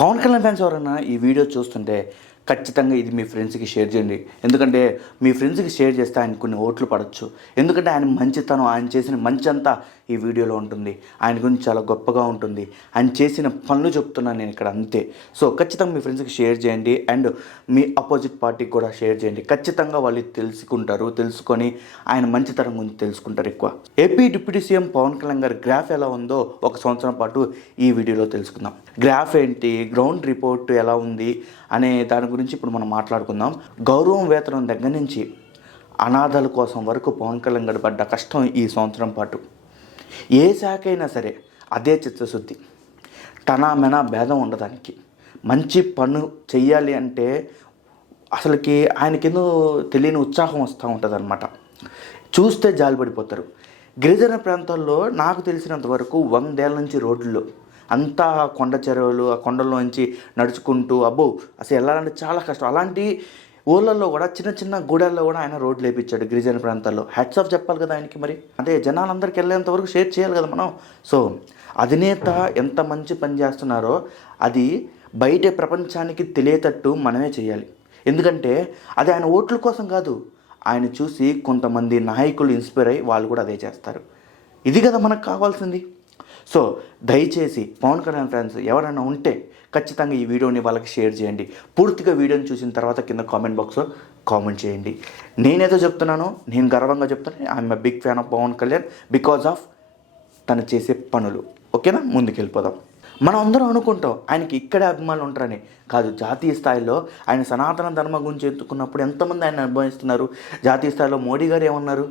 Pawan Kalyan fans ఎవరైనా ఈ video చూస్తుంటే ఖచ్చితంగా ఇది మీ ఫ్రెండ్స్కి షేర్ చేయండి. ఎందుకంటే మీ ఫ్రెండ్స్కి షేర్ చేస్తే ఆయన కొన్ని ఓట్లు పడవచ్చు. ఎందుకంటే ఆయన మంచితనం, ఆయన చేసిన మంచి అంతా ఈ వీడియోలో ఉంటుంది. ఆయన గురించి చాలా గొప్పగా ఉంటుంది. ఆయన చేసిన పనులు చెప్తున్నాను నేను ఇక్కడ, అంతే. సో ఖచ్చితంగా మీ ఫ్రెండ్స్కి షేర్ చేయండి అండ్ మీ అపోజిట్ పార్టీకి కూడా షేర్ చేయండి. ఖచ్చితంగా వాళ్ళు తెలుసుకొని ఆయన మంచితనం గురించి తెలుసుకుంటారు ఎక్కువ. AP deputy CM Pawan Kalyan గారి గ్రాఫ్ ఎలా ఉందో ఒక సంవత్సరం పాటు ఈ వీడియోలో తెలుసుకుందాం. గ్రాఫ్ ఏంటి, గ్రౌండ్ రిపోర్ట్ ఎలా ఉంది అనే దాని గురించి ఇప్పుడు మనం మాట్లాడుకుందాం. గౌరవం వేతనం దగ్గర నుంచి అనాథల కోసం వరకు పవన్ కళ్యాణ్ గారు పడ్డ కష్టం ఈ సంవత్సరం పాటు ఏ శాఖ అయినా సరే అదే చిత్తశుద్ధి, టనామెనా భేదం ఉండదానికి. మంచి పను చెయ్యాలి అంటే అసలుకి ఆయనకేందో తెలియని ఉత్సాహం వస్తూ ఉంటుంది అనమాట. చూస్తే జాలిపడిపోతారు. గిరిజన ప్రాంతాల్లో నాకు తెలిసినంత వరకు 100 ఏళ్ళ నుంచి రోడ్లు అంతా కొండ చెరువులు, ఆ కొండల్లోంచి నడుచుకుంటూ అసలు వెళ్ళాలంటే చాలా కష్టం. అలాంటి ఊళ్ళల్లో కూడా చిన్న చిన్న గూడెల్లో కూడా ఆయన రోడ్లు వేయించాడు గిరిజన ప్రాంతాల్లో. హ్యాట్స్ ఆఫ్ చెప్పాలి కదా ఆయనకి. మరి అదే జనాలందరికీ వెళ్ళేంత వరకు షేర్ చేయాలి కదా మనం. సో అధినేత ఎంత మంచి పని చేస్తున్నారో అది బయట ప్రపంచానికి తెలియటట్టు మనమే చేయాలి. ఎందుకంటే అది ఆయన ఓట్ల కోసం కాదు, ఆయన చూసి కొంతమంది నాయకులు ఇన్స్పైర్ అయ్యి వాళ్ళు కూడా అదే చేస్తారు. ఇది కదా మనకు కావాల్సింది. సో దయచేసి పవన్ కళ్యాణ్ ఫ్యాన్స్ ఎవరైనా ఉంటే ఖచ్చితంగా ఈ వీడియోని వాళ్ళకి షేర్ చేయండి. పూర్తిగా వీడియోని చూసిన తర్వాత కింద కామెంట్ బాక్స్లో కామెంట్ చేయండి. నేనేదో చెప్తున్నానో నేను గర్వంగా చెప్తాను. I'm a big fan of Pawan Kalyan because of తను చేసే పనులు. ఓకేనా, ముందుకు వెళ్ళిపోదాం. మనం అందరం అనుకుంటాం ఆయనకి ఇక్కడే అభిమానులు ఉంటారని. కాదు, జాతీయ స్థాయిలో ఆయన సనాతన ధర్మం గురించి ఎత్తుకున్నప్పుడు ఎంతమంది ఆయన అనుభవిస్తున్నారు. జాతీయ స్థాయిలో మోడీ గారు ఏమన్నారు,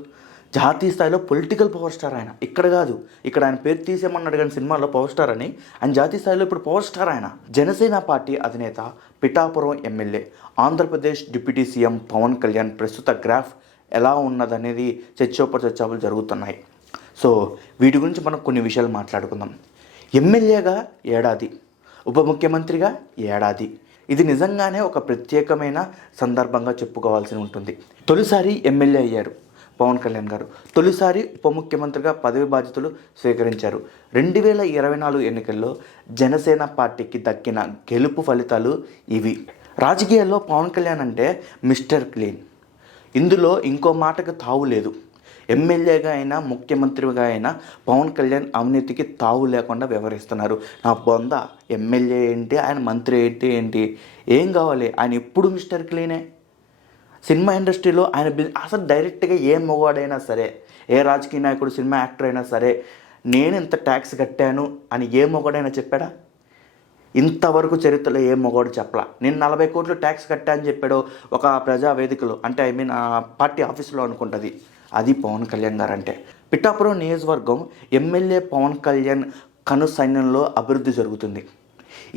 జాతీయ స్థాయిలో పొలిటికల్ పవర్ స్టార్ ఆయన. ఇక్కడ కాదు, ఇక్కడ ఆయన పేరు తీసేయమన్నాడు కానీ సినిమాలో పవర్ స్టార్ అని. ఆయన జాతీయ స్థాయిలో ఇప్పుడు పవర్ స్టార్ ఆయన. జనసేన పార్టీ అధినేత, Pithapuram MLA, Andhra Pradesh deputy CM Pawan Kalyan ప్రస్తుత గ్రాఫ్ ఎలా ఉన్నదనేది చర్చోపచర్చలు జరుగుతున్నాయి. సో వీటి గురించి మనం కొన్ని విషయాలు మాట్లాడుకుందాం. ఎమ్మెల్యేగా ఏడాది, ఉప ముఖ్యమంత్రిగా ఏడాది. ఇది నిజంగానే ఒక ప్రత్యేకమైన సందర్భంగా చెప్పుకోవాల్సి ఉంటుంది. తొలిసారి ఎమ్మెల్యే అయ్యారు పవన్ కళ్యాణ్ గారు. తొలిసారి ఉప ముఖ్యమంత్రిగా పదవి బాధ్యతలు స్వీకరించారు. 2024 ఎన్నికల్లో జనసేన పార్టీకి దక్కిన గెలుపు ఫలితాలు ఇవి. రాజకీయాల్లో పవన్ కళ్యాణ్ అంటే మిస్టర్ క్లీన్. ఇందులో ఇంకో మాటకు తావు లేదు. ఎమ్మెల్యేగా అయినా ముఖ్యమంత్రిగా అయినా పవన్ కళ్యాణ్ అవినీతికి తావు లేకుండా వ్యవహరిస్తున్నారు. నా బొంద ఎమ్మెల్యే ఏంటి, ఆయన మంత్రి ఏంటి ఏం కావాలి, ఆయన ఎప్పుడు మిస్టర్ క్లీనే. సినిమా ఇండస్ట్రీలో ఆయన అసలు డైరెక్ట్గా ఏ మగవాడైనా సరే, ఏ రాజకీయ నాయకుడు, సినిమా యాక్టర్ అయినా సరే నేను ఇంత ట్యాక్స్ కట్టాను అని ఏ మగవాడైనా చెప్పాడా? ఇంతవరకు చరిత్రలో ఏ మగవాడు చెప్పలా. నేను 40 కోట్లు ట్యాక్స్ కట్టా అని చెప్పాడు ఒక ప్రజా వేదికలో, అంటే పార్టీ ఆఫీసులో అనుకుంటుంది. అది పవన్ కళ్యాణ్ గారు అంటే. పిఠాపురం నియోజకవర్గం ఎమ్మెల్యే పవన్ కళ్యాణ్ కను సైన్యంలో అభివృద్ధి జరుగుతుంది.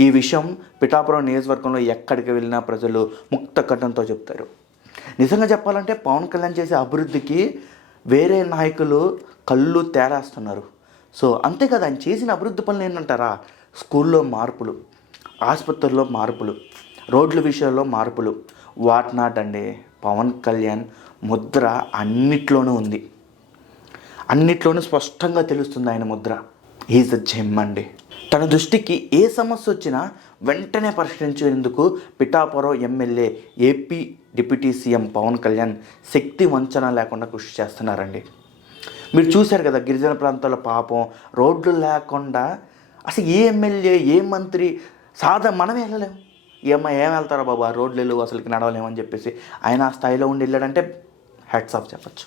ఈ విషయం పిఠాపురం నియోజకవర్గంలో ఎక్కడికి వెళ్ళినా ప్రజలు ముక్త కంఠంతో చెప్తారు. నిజంగా చెప్పాలంటే పవన్ కళ్యాణ్ చేసే అభివృద్ధికి వేరే నాయకులు కళ్ళు తేరాస్తున్నారు. సో అంతే కదా, ఆయన చేసిన అభివృద్ధి పనులు ఏంటంటారా? స్కూల్లో మార్పులు, ఆసుపత్రుల్లో మార్పులు, రోడ్ల విషయంలో మార్పులు, వాట్ నాట్ అండి. పవన్ కళ్యాణ్ ముద్ర అన్నిట్లోనూ ఉంది. అన్నిట్లోనూ స్పష్టంగా తెలుస్తుంది ఆయన ముద్ర. ఈజ్ అ జెమ్ అండి. తన దృష్టికి ఏ సమస్య వచ్చినా వెంటనే పరిష్కరించేందుకు Pithapuram MLA, AP deputy CM Pawan Kalyan శక్తి వంచన లేకుండా కృషి చేస్తున్నారండి. మీరు చూశారు కదా, గిరిజన ప్రాంతాల్లో పాపం రోడ్లు లేకుండా అసలు ఏ ఎమ్మెల్యే, ఏ మంత్రి మనమే వెళ్ళలేము. ఏం వెళ్తారా బాబు, ఆ రోడ్లు వెళ్ళు, అసలుకి నడవలేమని చెప్పేసి ఆయన ఆ స్థాయిలో ఉండి వెళ్ళాడంటే హ్యాట్స్ ఆఫ్ చెప్పచ్చు.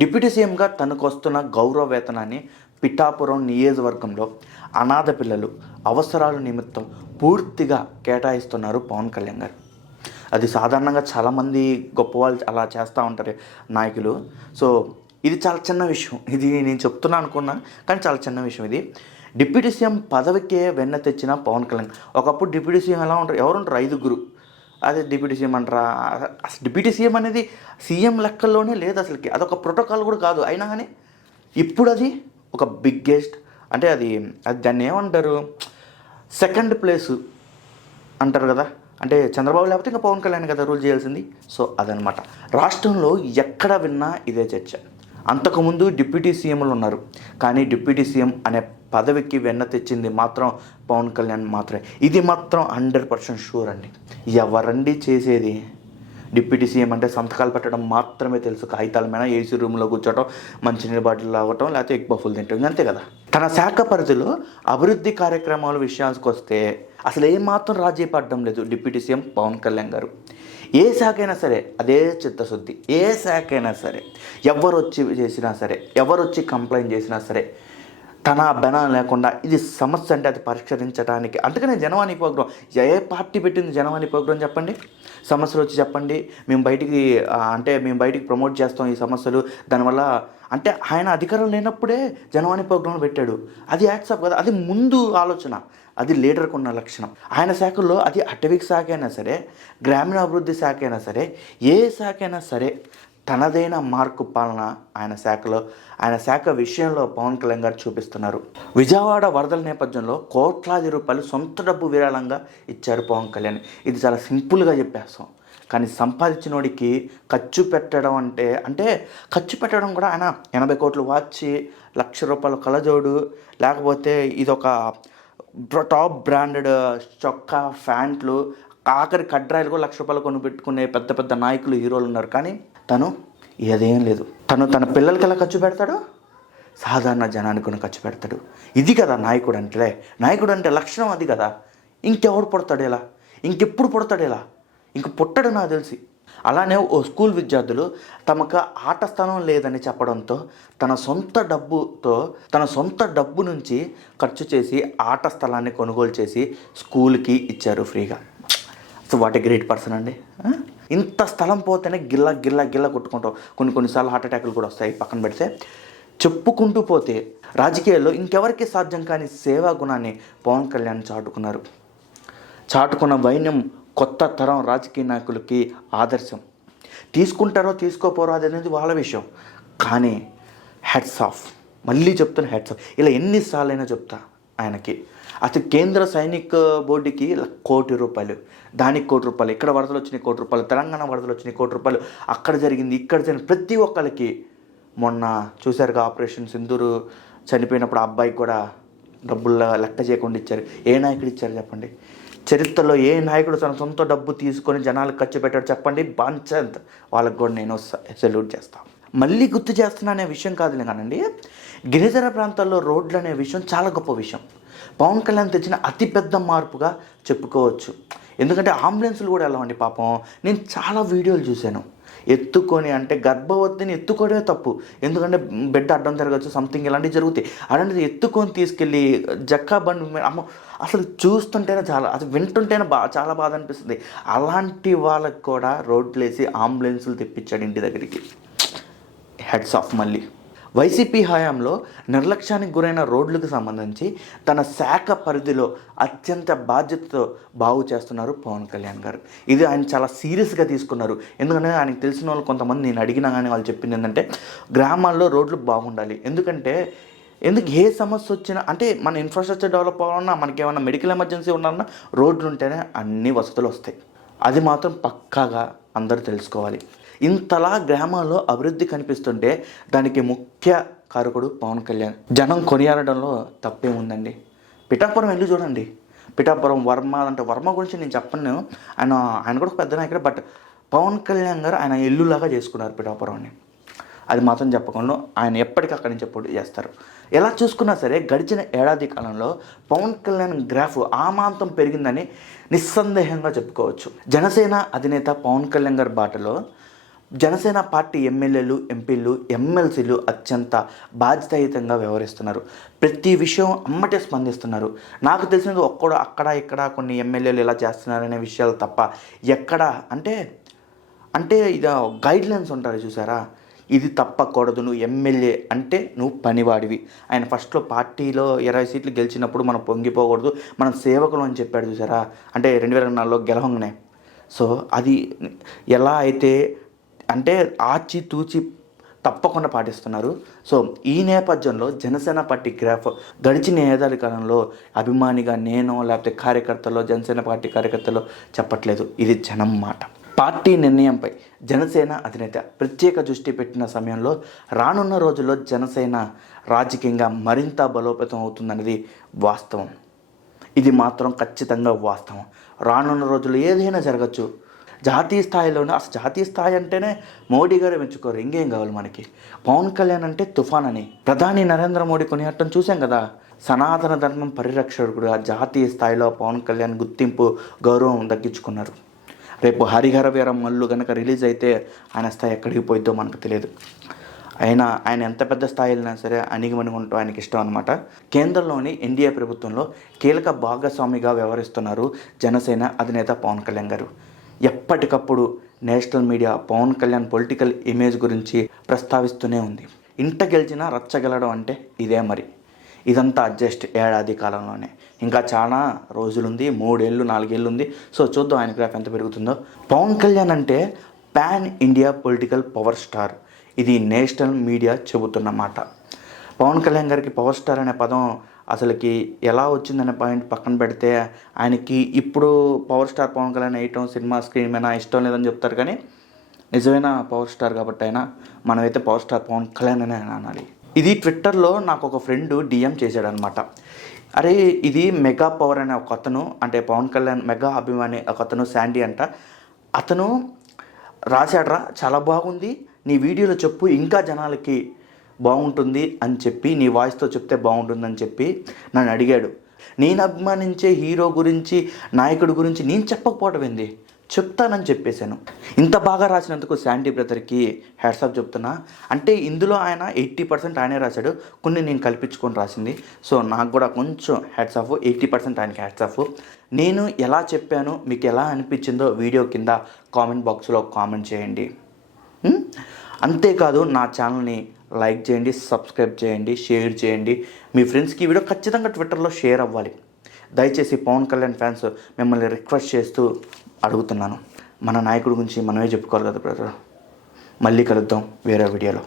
డిప్యూటీ సీఎంగా తనకు వస్తున్న గౌరవ వేతనాన్ని పిఠాపురం నియోజకవర్గంలో అనాథ పిల్లలు అవసరాల నిమిత్తం పూర్తిగా కేటాయిస్తున్నారు పవన్ కళ్యాణ్ గారు. అది సాధారణంగా చాలామంది గొప్పవాళ్ళు అలా చేస్తూ ఉంటారు నాయకులు. సో ఇది చాలా చిన్న విషయం. ఇది నేను చెప్తున్నా అనుకున్నా కానీ చాలా చిన్న విషయం ఇది. డిప్యూటీ సీఎం పదవికే వెన్న తెచ్చిన పవన్ కళ్యాణ్. ఒకప్పుడు డిప్యూటీ సీఎం ఎలా ఉంటారు, ఎవరుంటారు, 5 అదే డిప్యూటీ సీఎం అంటారా? అసలు డిప్యూటీ సీఎం అనేది సీఎం లెక్కల్లోనే లేదు అసలుకి. అదొక ప్రోటోకాల్ కూడా కాదు. అయినా కానీ ఇప్పుడు అది ఒక బిగ్గెస్ట్, అంటే అది దాన్ని ఏమంటారు, సెకండ్ ప్లేసు అంటారు కదా. అంటే చంద్రబాబు లేకపోతే ఇంకా పవన్ కళ్యాణ్ కదా రూల్ చేయాల్సింది. సో అదనమాట. రాష్ట్రంలో ఎక్కడ విన్నా ఇదే చర్చ. అంతకుముందు డిప్యూటీ సీఎంలు ఉన్నారు, కానీ డిప్యూటీ సీఎం అనే పదవికి వెన్న తెచ్చింది మాత్రం పవన్ కళ్యాణ్ మాత్రమే. ఇది మాత్రం 100% షూర్ అండి. ఎవరండి చేసేది? డిప్యూటీ సీఎం అంటే సంతకాలు పెట్టడం మాత్రమే తెలుసు. కాగితాల మీద ఏసీ రూమ్లో కూర్చోవటం, మంచినీళ్ళ బాటిల్ తాగటం, లేకపోతే ఎగ్ పఫ్ఫులు తింటాం, అంతే కదా. తన శాఖ పరిధిలో అభివృద్ధి కార్యక్రమాల విషయానికి వస్తే అసలు ఏమాత్రం రాజీ పడడం లేదు డిప్యూటీ సీఎం పవన్ కళ్యాణ్ గారు. ఏ శాఖ అయినా సరే అదే చిత్తశుద్ధి. ఏ శాఖ అయినా సరే, ఎవరు వచ్చి చేసినా సరే, ఎవరు వచ్చి కంప్లైంట్ చేసినా సరే, తన బెనం లేకుండా ఇది సమస్య అంటే అది పరిష్కరించడానికి. అందుకనే జనవాణి ప్రోగ్రాం, ఏ పార్టీ పెట్టింది జనవాణి ప్రోగ్రాం చెప్పండి? సమస్యలు వచ్చి చెప్పండి, మేము బయటికి ప్రమోట్ చేస్తాం ఈ సమస్యలు. దానివల్ల అంటే ఆయన అధికారం లేనప్పుడే జనవాణి ప్రోగ్రాంలు పెట్టాడు. అది యాక్సెప్ట్ కదా, అది ముందు ఆలోచన, అది లీడర్కు ఉన్న లక్షణం. ఆయన శాఖల్లో అది అటవిక శాఖ అయినా సరే, గ్రామీణాభివృద్ధి శాఖ అయినా సరే, ఏ శాఖ అయినా సరే తనదైన మార్కు పాలన ఆయన శాఖ విషయంలో పవన్ కళ్యాణ్ గారు చూపిస్తున్నారు. విజయవాడ వరదల నేపథ్యంలో కోట్లాది రూపాయలు సొంత డబ్బు విరాళంగా ఇచ్చారు పవన్ కళ్యాణ్. ఇది చాలా సింపుల్గా చెప్పేస్తాం, కానీ సంపాదించినోడికి ఖర్చు పెట్టడం అంటే ఖర్చు పెట్టడం కూడా ఆయన 80 కోట్లు వాచి, ₹1,00,000 కలజోడు, లేకపోతే ఇదొక టాప్ బ్రాండెడ్ చొక్కా, ఫ్యాంట్లు, ఆఖరి కడ్రాయిలు కూడా ₹1,00,000 కొని పెట్టుకునే పెద్ద పెద్ద నాయకులు, హీరోలు ఉన్నారు. కానీ తను ఏదేం లేదు. తన పిల్లలకి ఎలా ఖర్చు పెడతాడు? సాధారణ జనానికి కూడా ఖర్చు పెడతాడు. ఇది కదా నాయకుడు అంటే. నాయకుడు అంటే లక్షణం అది కదా. ఇంకెవడు పుడతాడు ఇలా? ఇంకెప్పుడు పుడతాడు ఇలా? ఇంక పుట్టడు నాకు తెలిసి. అలానే ఓ స్కూల్ విద్యార్థులు తమకు ఆట స్థలం లేదని చెప్పడంతో తన సొంత డబ్బు నుంచి ఖర్చు చేసి ఆట స్థలాన్ని కొనుగోలు చేసి స్కూల్కి ఇచ్చారు ఫ్రీగా. So what a great person అండి. ఇంత స్థలం పోతేనే గిల్ల కొట్టుకుంటాం. కొన్నిసార్లు హార్ట్ అటాక్లు కూడా వస్తాయి. పక్కన పెడితే చెప్పుకుంటూ పోతే రాజకీయాల్లో ఇంకెవరికి సాధ్యం కాని సేవా గుణాన్ని పవన్ కళ్యాణ్ చాటుకున్న వైన్యం కొత్త తరం రాజకీయ నాయకులకి ఆదర్శం. తీసుకుంటారో తీసుకోపోరో అనేది వాళ్ళ విషయం, కానీ హెడ్స్ ఆఫ్, మళ్ళీ చెప్తున్న హెడ్స్ ఆఫ్. ఇలా ఎన్నిసార్లైనా చెప్తా ఆయనకి. అసలు కేంద్ర సైనిక బోర్డుకి ₹1,00,00,000, దానికి ₹1,00,00,000, ఇక్కడ వరదలు వచ్చినాయి ₹1,00,00,000, తెలంగాణ వరదలు వచ్చినాయి ₹1,00,00,000, అక్కడ జరిగింది ఇక్కడ జరిగింది, ప్రతి ఒక్కరికి. మొన్న చూశారుగా ఆపరేషన్ సింధూరు చనిపోయినప్పుడు ఆ అబ్బాయికి కూడా డబ్బులు లెక్క చేయకుండా ఇచ్చారు. ఏ నాయకుడు ఇచ్చారు చెప్పండి? చరిత్రలో ఏ నాయకుడు తన సొంత డబ్బు తీసుకొని జనాలకు ఖర్చు పెట్టాడు చెప్పండి? బాంచంత్. వాళ్ళకి కూడా నేను సెల్యూట్ చేస్తాను. మళ్ళీ గుర్తు చేస్తున్నా అనే విషయం కాదులే కానండి, గిరిజన ప్రాంతాల్లో రోడ్లు అనే విషయం చాలా గొప్ప విషయం. పవన్ కళ్యాణ్ తెచ్చిన అతిపెద్ద మార్పుగా చెప్పుకోవచ్చు. ఎందుకంటే అంబులెన్సులు కూడా వెళ్ళవండి పాపం. నేను చాలా వీడియోలు చూశాను. ఎత్తుకొని అంటే గర్భవతిని ఎత్తుకోవడమే తప్పు, ఎందుకంటే బెడ్ అడ్డం జరగచ్చు, సంథింగ్ ఇలాంటివి జరుగుతాయి. అలాంటిది ఎత్తుకొని తీసుకెళ్ళి జక్కా బండి అమ్మ, అసలు చూస్తుంటేనే వింటుంటేనే చాలా బాధ అనిపిస్తుంది. అలాంటి వాళ్ళకి కూడా రోడ్లు వేసి అంబులెన్సులు తెప్పించాడు ఇంటి దగ్గరికి. Heads of. మళ్ళీ వైసీపీ హయాంలో నిర్లక్ష్యానికి గురైన రోడ్లకు సంబంధించి తన శాఖ పరిధిలో అత్యంత బాధ్యతతో బాగు చేస్తున్నారు పవన్ కళ్యాణ్ గారు. ఇది ఆయన చాలా సీరియస్గా తీసుకున్నారు. ఎందుకంటే ఆయనకు తెలిసిన వాళ్ళు కొంతమంది నేను అడిగినా కానీ వాళ్ళు చెప్పింది ఏంటంటే, గ్రామాల్లో రోడ్లు బాగుండాలి. ఎందుకు ఏ సమస్య వచ్చినా, అంటే మన ఇన్ఫ్రాస్ట్రక్చర్ డెవలప్ అవ్వాలన్నా, మనకి ఏమన్నా మెడికల్ ఎమర్జెన్సీ ఉండాలన్నా రోడ్లు ఉంటేనే అన్ని వసతులు వస్తాయి. అది మాత్రం పక్కాగా అందరూ తెలుసుకోవాలి. ఇంతలా గ్రామాల్లో అభివృద్ధి కనిపిస్తుంటే దానికి ముఖ్య కారకుడు పవన్ కళ్యాణ్. జనం కొనియాడడంలో తప్పేముందండి? పిఠాపురం వెళ్ళి చూడండి. పిఠాపురం వర్మ గురించి నేను చెప్పను, ఆయన కూడా పెద్ద నాయకుడు. బట్ పవన్ కళ్యాణ్ గారు ఆయన ఇల్లులాగా చేసుకున్నారు పిఠాపురాన్ని. అది మాత్రం చెప్పకుండా ఆయన ఎప్పటికక్కడి నుంచి పోటీ చేస్తారు. ఎలా చూసుకున్నా సరే గడిచిన ఏడాది కాలంలో పవన్ కళ్యాణ్ గ్రాఫ్ ఆమాంతం పెరిగిందని నిస్సందేహంగా చెప్పుకోవచ్చు. జనసేన అధినేత పవన్ కళ్యాణ్ గారి బాటలో జనసేన పార్టీ ఎమ్మెల్యేలు, ఎంపీలు, ఎమ్మెల్సీలు అత్యంత బాధ్యతాయుతంగా వ్యవహరిస్తున్నారు. ప్రతి విషయం అమ్మటే స్పందిస్తున్నారు. నాకు తెలిసినది ఒక్కడు అక్కడ ఇక్కడ కొన్ని ఎమ్మెల్యేలు ఇలా చేస్తున్నారనే విషయాలు తప్ప ఎక్కడ అంటే ఇది గైడ్లైన్స్ ఉంటారు చూసారా, ఇది తప్పకూడదు, నువ్వు ఎమ్మెల్యే అంటే నువ్వు పనివాడివి. ఆయన ఫస్ట్లో పార్టీలో 20 సీట్లు గెలిచినప్పుడు మనం పొంగిపోకూడదు, మనం సేవకులు అని చెప్పాడు చూసారా, అంటే 2004లో గెలవంగానే. సో అది ఎలా అయితే అంటే ఆచితూచి తప్పకుండా పాటిస్తున్నారు. సో ఈ నేపథ్యంలో జనసేన పార్టీ గ్రాఫ్ గడిచిన ఏడాది కాలంలో అభిమానిగా నేను లేకపోతే జనసేన పార్టీ కార్యకర్తలో చెప్పట్లేదు, ఇది జనం మాట. పార్టీ నిర్ణయంపై జనసేన అధినేత ప్రత్యేక దృష్టి పెట్టిన సమయంలో రానున్న రోజుల్లో జనసేన రాజకీయంగా మరింత బలోపేతం అవుతుందనేది వాస్తవం. ఇది మాత్రం ఖచ్చితంగా వాస్తవం. రానున్న రోజుల్లో ఏదైనా జరగచ్చు. జాతీయ స్థాయిలోనే, అసలు జాతీయ స్థాయి అంటేనే మోడీ గారు మెచ్చుకోరు, ఇంకేం కావాలి మనకి. పవన్ కళ్యాణ్ అంటే తుఫాన్ అని ప్రధాని నరేంద్ర మోడీ కొనియట్టం చూసాం కదా. సనాతన ధర్మం పరిరక్షకుడుగా జాతీయ స్థాయిలో పవన్ కళ్యాణ్ గుర్తింపు, గౌరవం దక్కించుకున్నారు. రేపు హరిహర వీరం మల్లు కనుక రిలీజ్ అయితే ఆయన స్థాయి ఎక్కడికి పోయిద్దో మనకు తెలియదు. ఆయన ఎంత పెద్ద స్థాయిలో సరే అణిగిమణిగుంటూ ఆయనకి ఇష్టం అనమాట. కేంద్రంలోని ఎన్డీఏ ప్రభుత్వంలో కీలక భాగస్వామిగా వ్యవహరిస్తున్నారు జనసేన అధినేత పవన్ కళ్యాణ్ గారు. ఎప్పటికప్పుడు national media Pawan Kalyan political image గురించి ప్రస్తావిస్తూనే ఉంది. ఇంట గెలిచినా రచ్చగలడం అంటే ఇదే మరి. ఇదంతా జస్ట్ ఏడాది కాలంలోనే, ఇంకా చాలా రోజులుంది, 3 ఏళ్ళు 4 ఏళ్ళు ఉంది. సో చూద్దాం ఆయన గ్రాఫ్ ఎంత పెరుగుతుందో. పవన్ కళ్యాణ్ అంటే pan India political power star. ఇది నేషనల్ మీడియా చెబుతున్నమాట. పవన్ కళ్యాణ్ గారికి పవర్ స్టార్ అనే పదం అసలుకి ఎలా వచ్చిందనే పాయింట్ పక్కన పెడితే, ఆయనకి ఇప్పుడు పవర్ స్టార్ పవన్ కళ్యాణ్ వేయటం సినిమా స్క్రీన్ మీద ఇష్టం లేదని చెప్తారు, కానీ నిజమైన పవర్ స్టార్ కాబట్టి అయినా మనమైతే పవర్ స్టార్ పవన్ కళ్యాణ్ అనే అనాలి. ఇది ట్విట్టర్లో నాకు ఒక ఫ్రెండ్ డిఎం చేశాడనమాట. అరే ఇది మెగా పవర్ అనే ఒక అతను, అంటే పవన్ కళ్యాణ్ మెగా అభిమాని ఒక అతను, శాండీ అంట, అతను రాశాడ్రా చాలా బాగుంది, నీ వీడియోలో చెప్పు ఇంకా జనాలకి బాగుంటుంది అని చెప్పి, నీ వాయిస్తో చెప్తే బాగుంటుందని చెప్పి నన్ను అడిగాడు. నేను అభిమానించే హీరో గురించి, నాయకుడి గురించి నేను చెప్పకపోవడం ఏంది, చెప్తానని చెప్పేశాను. ఇంత బాగా రాసినందుకు శాండీ బ్రదర్కి హ్యాట్సాప్ చెప్తున్నా. అంటే ఇందులో ఆయన 80% ఆయనే రాశాడు, కొన్ని నేను కల్పించుకొని రాసింది. సో నాకు కూడా కొంచెం హ్యాట్సాప్, 80% ఆయనకి హ్యాట్సాప్. నేను ఎలా చెప్పాను, మీకు ఎలా అనిపించిందో వీడియో కింద కామెంట్ బాక్స్లో కామెంట్ చేయండి. అంతేకాదు నా ఛానల్ని లైక్ చేయండి, సబ్స్క్రైబ్ చేయండి, షేర్ చేయండి. మీ ఫ్రెండ్స్కి వీడియో ఖచ్చితంగా ట్విట్టర్లో షేర్ అవ్వాలి. దయచేసి పవన్ కళ్యాణ్ ఫ్యాన్స్ మిమ్మల్ని రిక్వెస్ట్ చేస్తూ అడుగుతున్నాను. మన నాయకుడి గురించి మనమే చెప్పుకోవాలి కదా బ్రదర్. మళ్ళీ కలుద్దాం వేరే వీడియోలో.